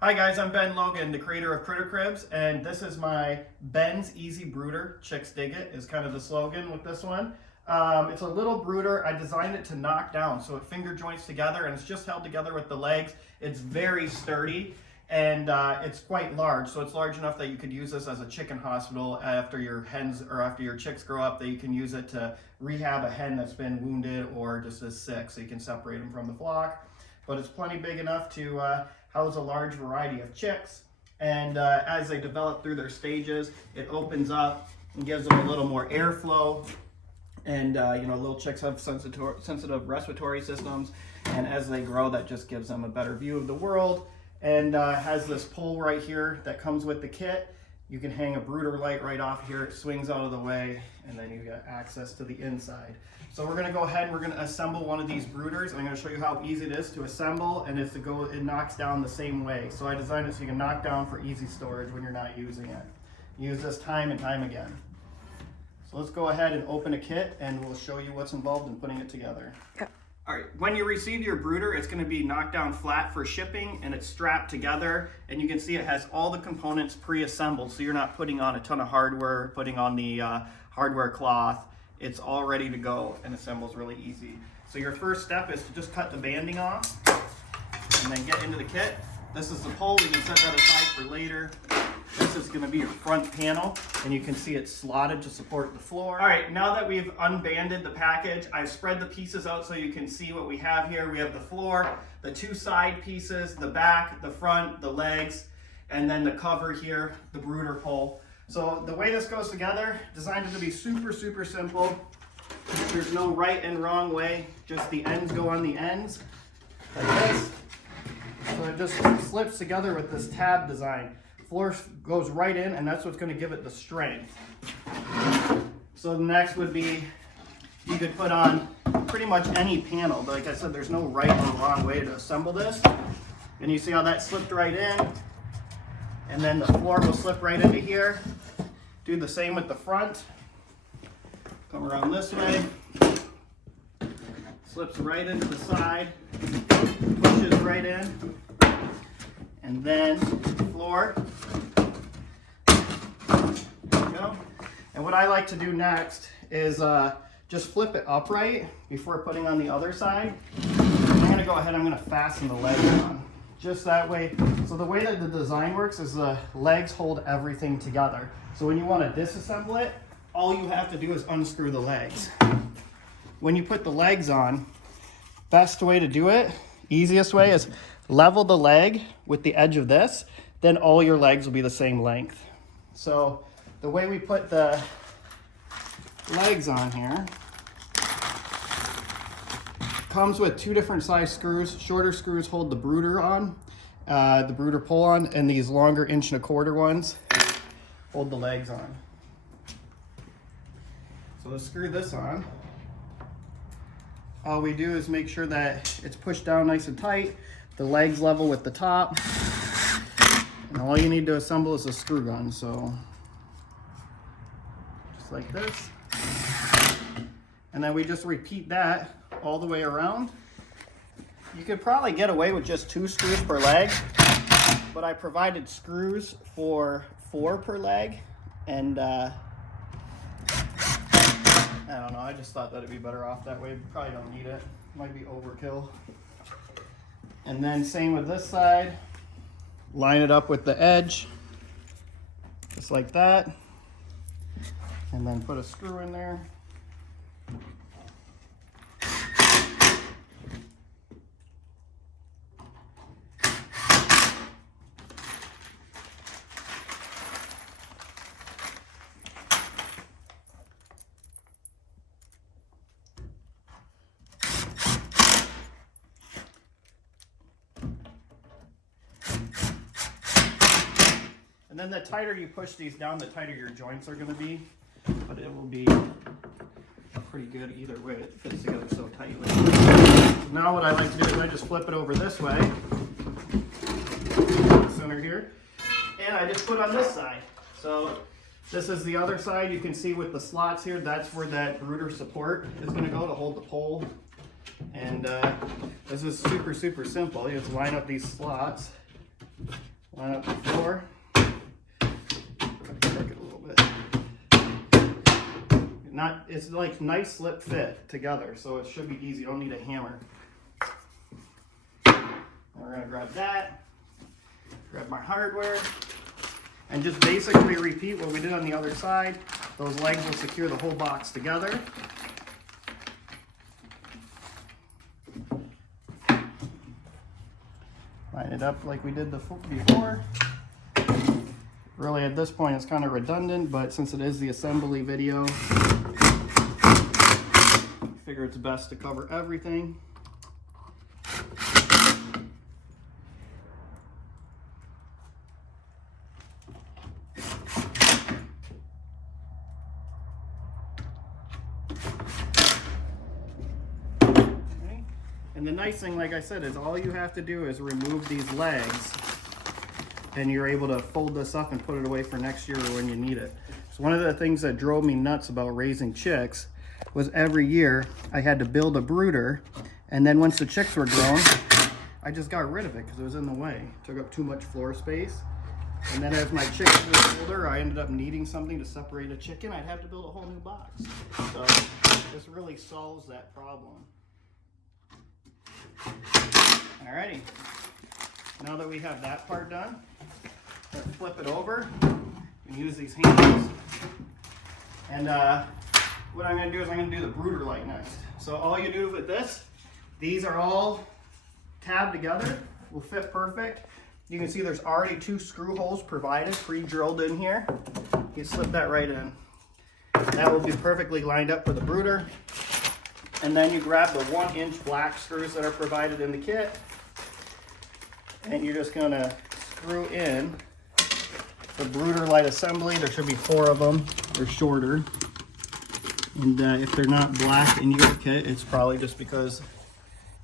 Hi guys, I'm Logan, the creator of Critter Cribs, and this is my Ben's EZ Brooder. Chicks dig it is kind of the slogan with this one. It's a little brooder. I designed it to knock down, so it finger joints together, and it's just held together with the legs. It's very sturdy, and it's quite large. So it's large enough that you could use this as a chicken hospital after your hens or after your chicks grow up. That you can use it to rehab a hen that's been wounded or just is sick, so you can separate them from the flock. But it's plenty big enough to house a large variety of chicks, and as they develop through their stages, it opens up and gives them a little more airflow. And little chicks have sensitive respiratory systems, and as they grow, that just gives them a better view of the world. And has this pole right here that comes with the kit. You can hang a brooder light right off here. It swings out of the way, and then you get access to the inside. So we're gonna go ahead and we're gonna assemble one of these brooders. I'm gonna show you how easy it is to assemble, and it knocks down the same way. So I designed it so you can knock down for easy storage when you're not using it. Use this time and time again. So let's go ahead and open a kit, and we'll show you what's involved in putting it together. Yep. All right, when you receive your brooder, it's gonna be knocked down flat for shipping, and it's strapped together, and you can see it has all the components pre-assembled, so you're not putting on a ton of hardware, putting on the hardware cloth. It's all ready to go and assembles really easy. So your first step is to just cut the banding off and then get into the kit. This is the pole. We can set that aside for later. This is going to be your front panel, and you can see it's slotted to support the floor. All right, now that we've unbanded the package, I've spread the pieces out so you can see what we have here. We have the floor, the two side pieces, the back, the front, the legs, and then the cover here, the brooder pole. So the way this goes together, designed it to be super, super simple. There's no right and wrong way, just the ends go on the ends, like this. So it just slips together with this tab design. Floor goes right in, and that's what's gonna give it the strength. So the next would be, you could put on pretty much any panel. Like I said, there's no right or wrong way to assemble this. And you see how that slipped right in? And then the floor will slip right into here. Do the same with the front. Come around this way. Slips right into the side. Pushes right in. And then the floor. There we go. And what I like to do next is just flip it upright before putting on the other side. I'm gonna go ahead, I'm gonna fasten the legs on. Just that way. So the way that the design works is the legs hold everything together. So when you want to disassemble it, all you have to do is unscrew the legs. When you put the legs on, best way to do it, easiest way is level the leg with the edge of this, then all your legs will be the same length. So the way we put the legs on here, comes with two different size screws. Shorter screws hold the brooder on, the brooder pole on, and these longer 1.25" ones hold the legs on. So to screw this on, all we do is make sure that it's pushed down nice and tight, the legs level with the top, and all you need to assemble is a screw gun. So just like this. And then we just repeat that all the way around. You could probably get away with just 2 screws per leg, but I provided screws for 4 per leg, and I don't know, I just thought that it'd be better off that way. Probably don't need it, might be overkill. And then same with this side, line it up with the edge, just like that, and then put a screw in there. And then the tighter you push these down, the tighter your joints are going to be, but it will be pretty good either way. It fits together so tightly. So now what I like to do is I just flip it over this way, center here, and I just put on this side. So this is the other side. You can see with the slots here, that's where that brooder support is going to go to hold the pole. And this is super, super simple. You just line up these slots line up the floor. Check it a little bit. It's like nice slip fit together, so it should be easy. You don't need a hammer. We're gonna grab that, grab my hardware, and just basically repeat what we did on the other side. Those legs will secure the whole box together. Line it up like we did before. Really at this point it's kind of redundant, but since it is the assembly video, I figure it's best to cover everything. And the nice thing, like I said, is all you have to do is remove these legs and you're able to fold this up and put it away for next year or when you need it. So one of the things that drove me nuts about raising chicks was every year I had to build a brooder, and then once the chicks were grown, I just got rid of it because it was in the way. It took up too much floor space. And then as my chicks were older, I ended up needing something to separate a chicken. I'd have to build a whole new box. So this really solves that problem. Alrighty, now that we have that part done, let's flip it over and use these handles. And what I'm going to do is I'm going to do the brooder light next. So all you do with this, these are all tabbed together, will fit perfect. You can see there's already 2 screw holes provided, pre-drilled in here. You slip that right in. That will be perfectly lined up for the brooder. And then you grab the 1-inch black screws that are provided in the kit, and you're just going to screw in the brooder light assembly. There should be 4 of them. They're shorter. And if they're not black in your kit, it's probably just because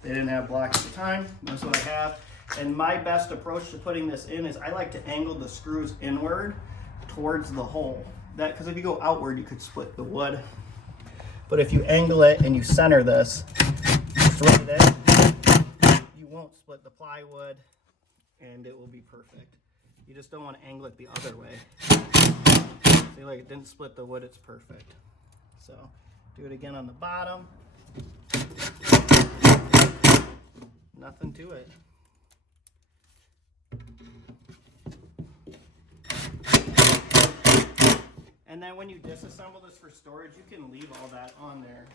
they didn't have black at the time. That's what I have. And my best approach to putting this in is I like to angle the screws inward towards the hole. Because if you go outward, you could split the wood. But if you angle it and you center this straight in, you won't split the plywood and it will be perfect. You just don't want to angle it the other way. See, like it didn't split the wood, it's perfect. So do it again on the bottom. Nothing to it. And then when you disassemble this for storage, you can leave all that on there.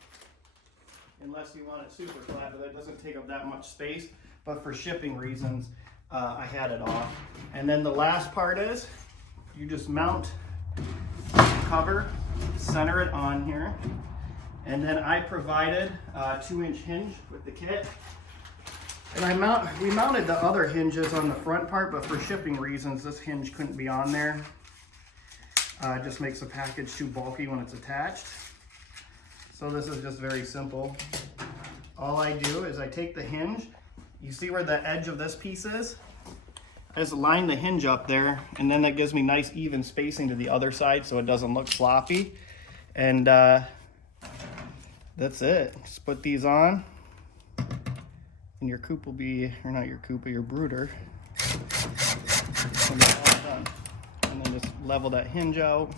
Unless you want it super flat, but that doesn't take up that much space. But for shipping reasons, I had it off. And then the last part is, you just mount the cover, center it on here. And then I provided a 2-inch hinge with the kit. And we mounted the other hinges on the front part, but for shipping reasons, this hinge couldn't be on there. It just makes the package too bulky when it's attached. So this is just very simple. All I do is I take the hinge. You see where the edge of this piece is? I just line the hinge up there, and then that gives me nice even spacing to the other side so it doesn't look sloppy. And that's it. Just put these on, and your coop will be, or not your coop, but your brooder. And it's all done. And then just level that hinge out.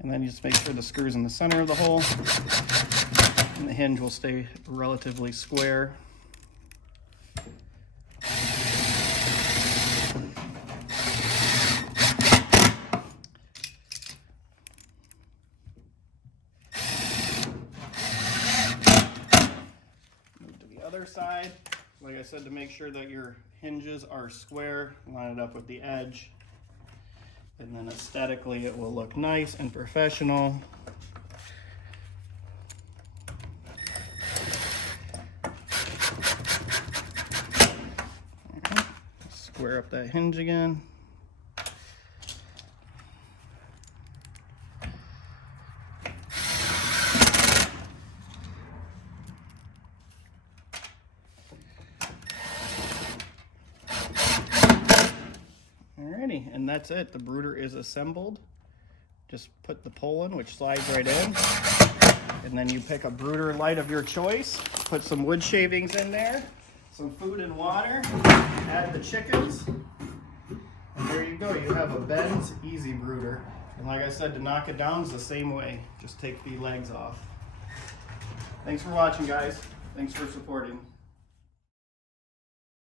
And then you just make sure the screw's in the center of the hole. And the hinge will stay relatively square. Move to the other side. Like I said, to make sure that your hinges are square, line it up with the edge. And then aesthetically it will look nice and professional. Okay. Square up that hinge again. Alrighty, and that's it. The brooder is assembled. Just put the pole in, which slides right in. And then you pick a brooder light of your choice, put some wood shavings in there, some food and water, add the chickens, and there you go. You have a Ben's EZ Brooder. And like I said, to knock it down is the same way. Just take the legs off. Thanks for watching, guys. Thanks for supporting.